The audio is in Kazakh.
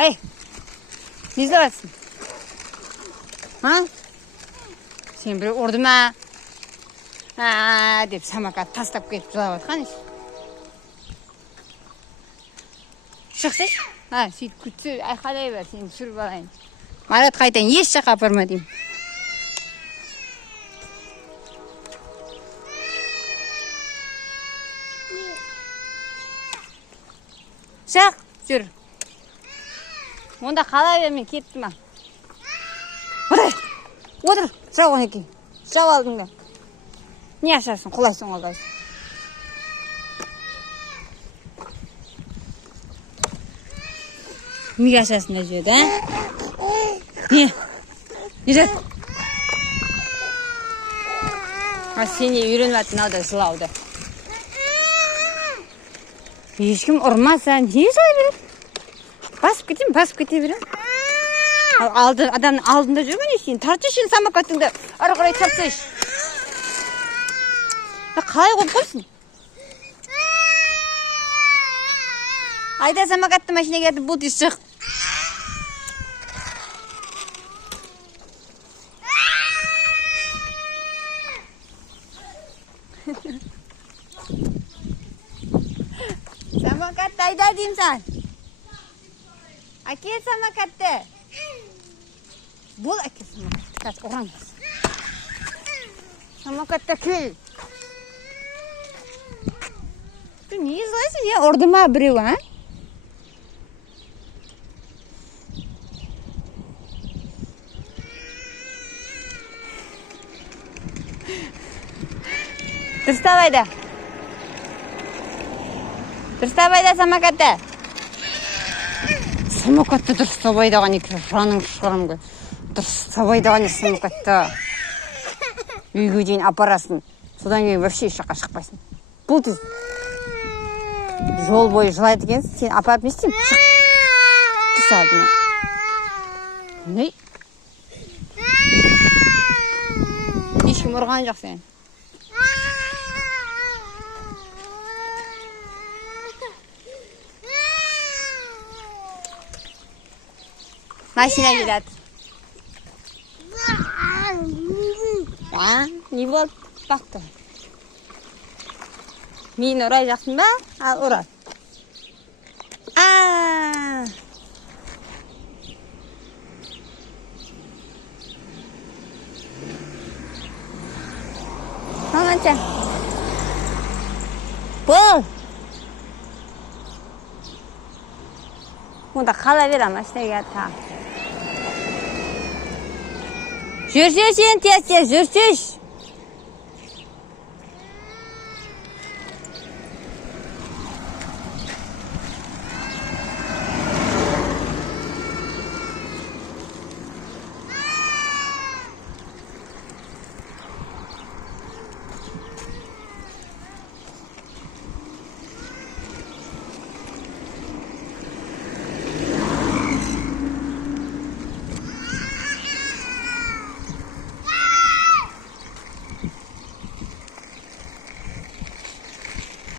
Ей, не зарасың? Сен біреу ұрды ма? Деп самокат тастап кетіп жылап жатқан еш. Шықсайш? Сөйтіп күтсе, айқалай бер, сені түсіріп алайын. Марат қайтайын, еш жаққа апарма деймін. Шық, жүр. Онда қалай бермен кетті ма? Отыр, жау онеки. Жау алдыңда. Не ашарсың, құлайсың олдайсың. Неге ашасың да жүреді, Не? Не жүреді? Сене үйреніп атын алда жылауды. Ешкім ұрмаса, не жылай береді? Басып кете береді. Адамның алдында жүрген ешін, тартышын самокатыңды ары қарай тартсайш. Қалай қойып қойсын? Айда самокатты машинеге етіп бұл дейс шық. Самокатты айда дейм сан. Әкел самокатты. Бол әкел самокатты. Қазір ұғамыз. Самокатты кел. Не жылайсың? Ұрды ма біреу, Дұрыстабайда. Дұрыстабайда самокатты. Самокатты дұрыстабайдаған екен. Жаның шығарым ғой. Дұрыстабайдаған самокатты. Үйге дейін апарасын. Содан кейін вообще шаққа шықпайсың. Бұл тез. Жол бойы жылайды екенсің. Сен апарып не істеймін? Шық. Түс алдына. Не? Ешкім ұрған жоқ сен. Машина келеді. Не болды? Бақты. Мен ұрай жақсың ба? Ал, ұра. Қанша? Бол! Онда қала бер машинаға та. Жүрсеш, сен тез жүрсеш.